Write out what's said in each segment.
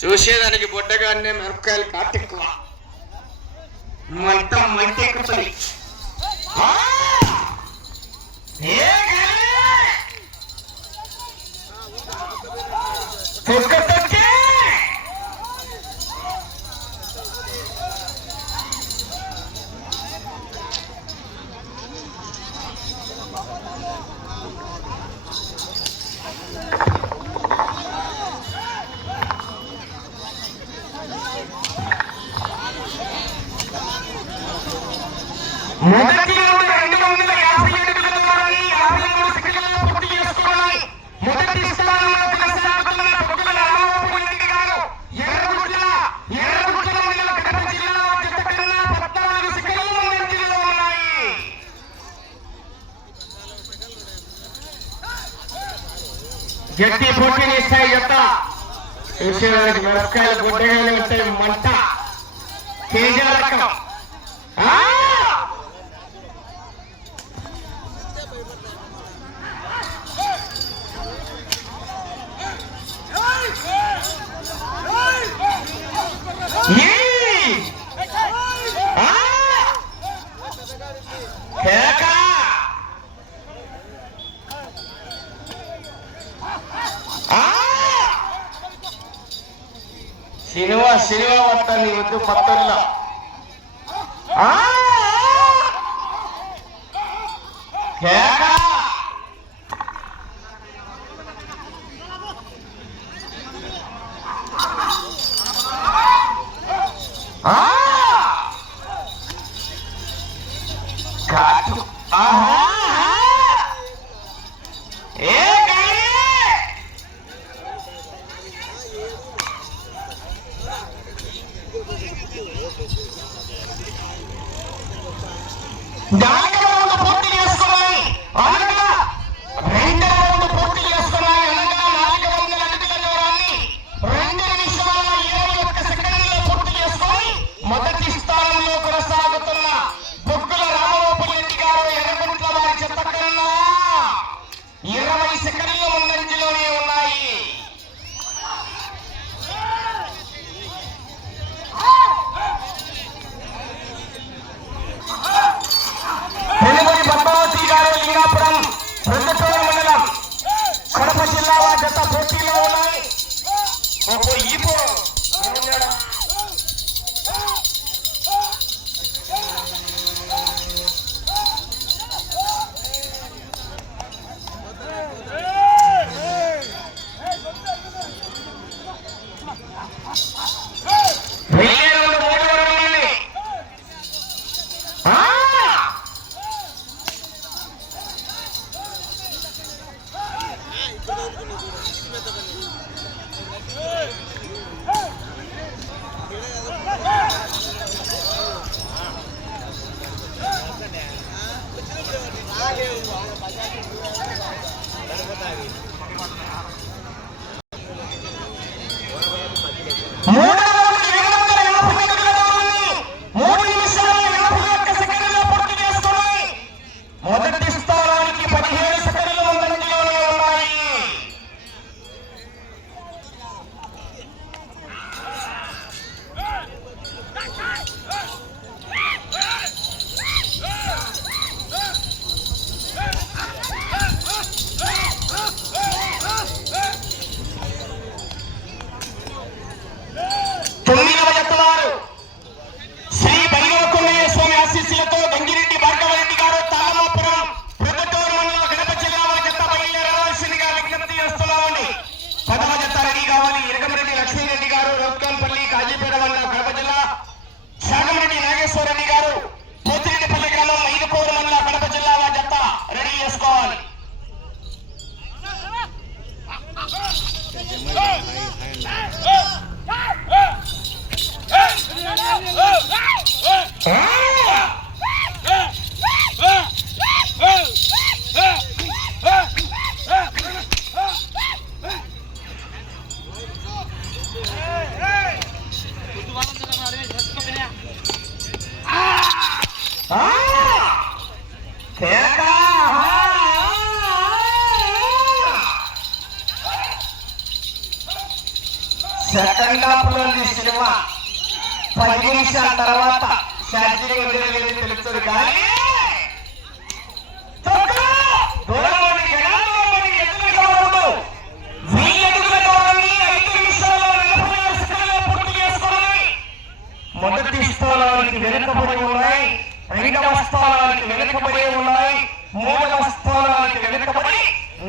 చూసేదానికి బొడ్డగానే మిరపకాయలు కాటెక్కువ మంట ఎక్కుతుంది. మొదటి 257 దూరాన్ని 53 సెకండ్లలో పూర్తి చేసుకున్నాయి. మొదటి స్థానంలో కొనసాగుతున్న పొగల రామోపు రెడ్డి గారు ఎర్రగుట్ల మండలం కడప జిల్లా జత కన్నా 14 సెకండ్ల ముందంజలో ఉన్నాయి. గట్టి పోటీని ఇస్తాయి జత. చూసేవారికి మిరపకాయలు గొడ్డగాయలు ఉంటాయి. మంట కేజీల రకం. సినిమా వస్తాను వద్దు పత్తల్లో కాటు పూర్తి చేసుకున్నాయి. అనగా 2వ రౌండ్ పూర్తి చేసుకున్నాయి. అనగా 400 అడుగుల దూరాన్ని 2 నిమిషాల 21 సెకండ్లలో పూర్తి చేసుకుని మొదటి స్థానంలో కొనసాగుతున్న బొగ్గుల రామోపు రెడ్డి గారు ఎర్రగుంట్ల వారి చెత్త కన్నా 20 సెకండ్ల ముందంజలోనే ఉన్నాయి. పద్మావతి గారు లింగాపురం ప్రొద్దుటూరు మండలం కడప జిల్లా జత పోటీలో ఉన్నాయి. మొదటి స్థానానికి 17 సెకండ్ల ముందంజలోనే ఉన్నాయి. చేసుకోవాలి. సెకండ్ హాఫ్ లో సినిమా 10 నిమిషాల తర్వాత ఛార్జింగ్ ఉండేది తెలుస్తుంది కానీ మొదటి స్థానానికి వెనుకబడి ఉన్నాయి, రెండవ స్థానానికి వెనుకబడి ఉన్నాయి, మూడవ స్థానానికి వెనుకబడి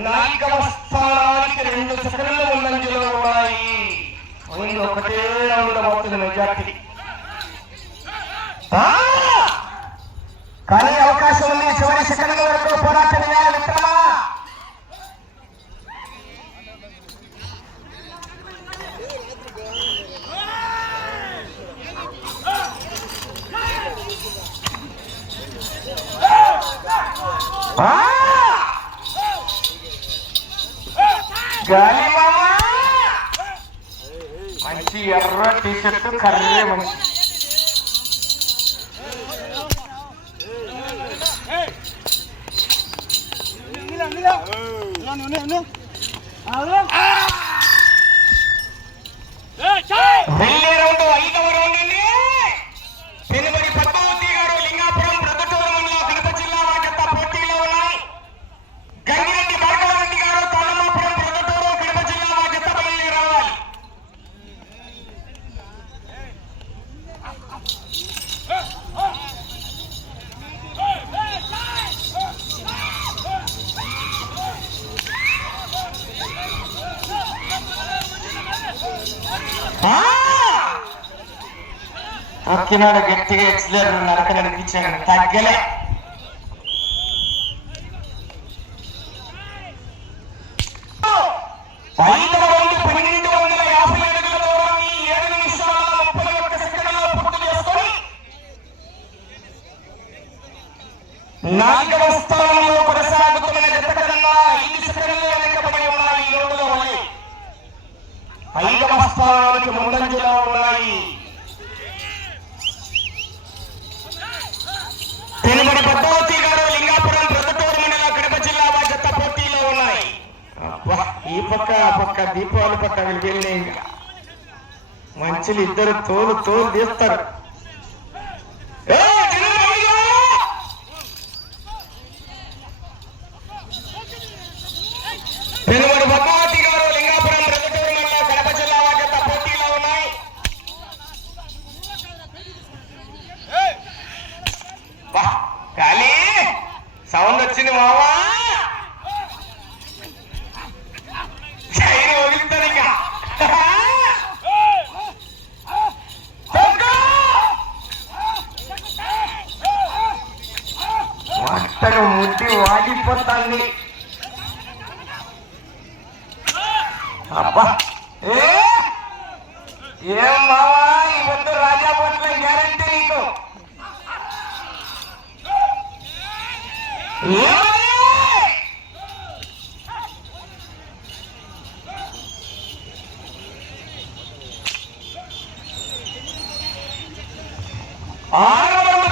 4వ స్థానానికి 2 సెకండ్లు ముందంజలో ఉన్నాయి. ఒకటే ఉండబోతుంది మెజార్టీ. కానీ అవకాశం ఉంది. చివరి సెకండ్ల వరకు పోరాటం చేయాలి మిత్రమా. గాలి మామ మంచి ఎర్ర టీషర్ట్ కర్రే మంచి వెళ్ళే రౌండ్ 5వ రౌండ్ అండి. పెనుబడి పద్మావతి గారు లింగాపురం ప్రొద్దుటూరు మండలం కడప జిల్లా వారి పోటీలో ఉన్నాయి. గంగిరెడ్డి భార్గవరెడ్డి గారు తోలమాపురం ప్రొద్దుటూరు కడప జిల్లా వారి బయలుదేరి రావాలి. తొక్కినాడు గట్టిగా ఎక్స్లేటర్ నరక నడిపించాడు, తగ్గలే. నాలుగవ స్థానంలో కొనసాగుతున్న జత కన్నా 5 సెకండ్లు వెనకబడి ఉన్నాయి. ఈ రోజులో 5వ స్థానానికి ముందంజలో ఉన్నాయి. పెనుబడి పద్మావతి గారు లింగాపురం ప్రొద్దుటూరు మండలం కడప జిల్లా వారి జత పోటీలో ఉన్నాయి. ఈ పక్క ఆ పక్క దీపావళి పక్క వెళ్ళి మంచిలు ఇద్దరు తోలు తీస్తారు. పెనుబడి పద్మావతి గారు లింగాపురం ప్రొద్దుటూరు మండలం కడప జిల్లా వారి జత పోటీలో ఉన్నాయి. కానీ సౌండ్ వచ్చింది మావా, చైరు వదులుతుంది. ఇంకా మొట్టగా ముట్టి వాడిపోతాంది. అబ్బా ఏం మావా, ఈ వద్దు రాజా పట్ల గ్యారంటీ నీకు.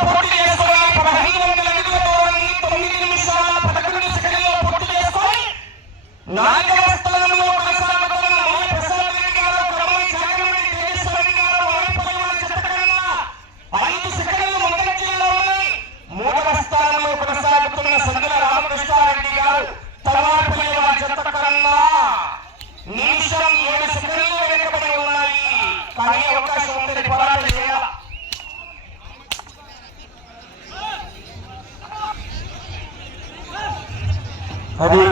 పూర్తి చేసుకుని 1500 అడుగుల దూరాన్ని 9 నిమిషాల 11 సెకండ్లలో పూర్తి చేసుకొని 4వ స్థానంలో కొనసాగుతున్న మోహన్ ప్రసాద్ రెడ్డి గారు, క్రమం చాగమణి తేజస్వరి గారు, వారిపల్లి జత కన్నా 5 సెకండ్లు ముందంజలో ఉన్నాయి. 3వ స్థానంలో కొనసాగుతున్న సందుల రామకృష్ణారెడ్డి గారు, తలవారిపల్లి వారి జత కన్నా నిమిషం 7 సెకండ్లు వెనుకబడి ఉన్నాయి. కానీ అవకాశం ఉందని పోరాటం చేయాలి. అది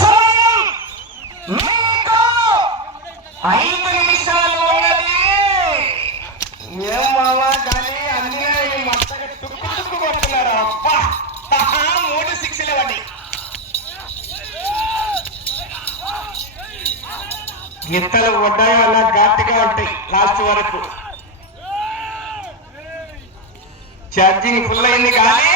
సమయం మీకు 5 నిమిషాలు ఉన్నది. ఏం మావా కానీ అన్నీ మొత్తగా తుక్కు కొడుతున్నారు. అబ్బా 3 6 ఇవ్వండి. గింతలు వడ్డాయి అలా ఘాటుగా ఉంటాయి లాస్ట్ వరకు. ఛార్జింగ్ ఫుల్ అయింది కానీ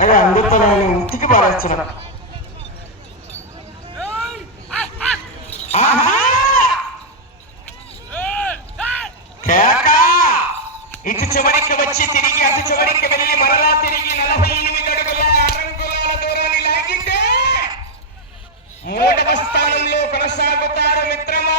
అందుతో నేను ఇంటికి పారేస్తున్నా. ఇటు చివరికి వచ్చి తిరిగి అటు చివరికి వెళ్ళి మరలా తిరిగి 48 అడుగుల అరంగుళాల దూరాన్ని లాగితే మూడవ స్థానంలో కొనసాగుతారు మిత్రమా.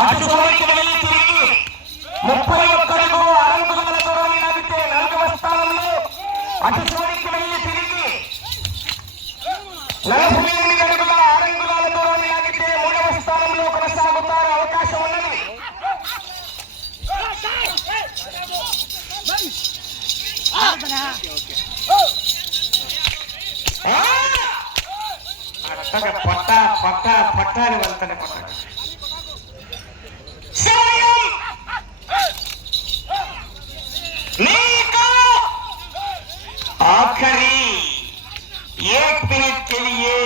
అటు చివరికి వెళ్ళి తిరిగి 31 అడుగుల అరంగుళాల దూరాన్ని లాగితే 4వ స్థానంలో అటు చివరికి వెళ్ళి తిరిగి 48 అడుగుల అరంగుళాల దూరాన్ని లాగితే 3వ స్థానంలో కొనసాగుతారు. అవకాశం ఉన్నది. పట్టాలి వెళ్తానే పట్టాలి. आखिरी 1 मिनट के लिए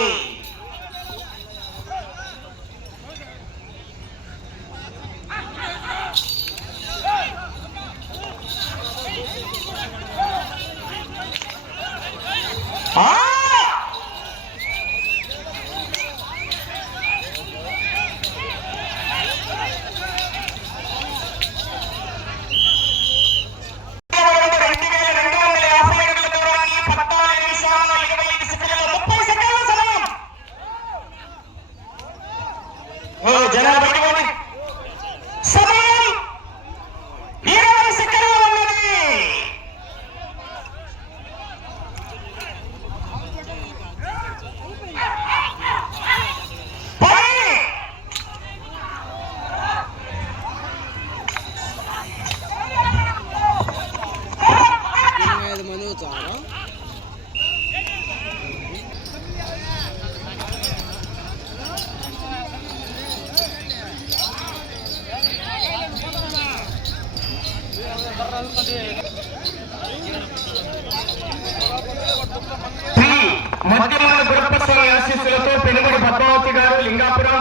మధ్యమాన గురప్పస్వామి ఆశీస్సులతో పెనుగొడి పద్మావతి గారు లింగాపురం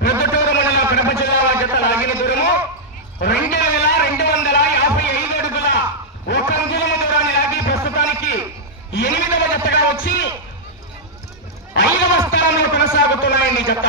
ప్రొద్దుటూరు మండలం కడప జిల్లా జత లాగిన దూరము 2255 అడుగుల 1 అంగుళం దూరాన్ని లాగి ప్రస్తుతానికి 8వ జతగా వచ్చి 5వ స్థానంలో కొనసాగుతున్నాయండి జత.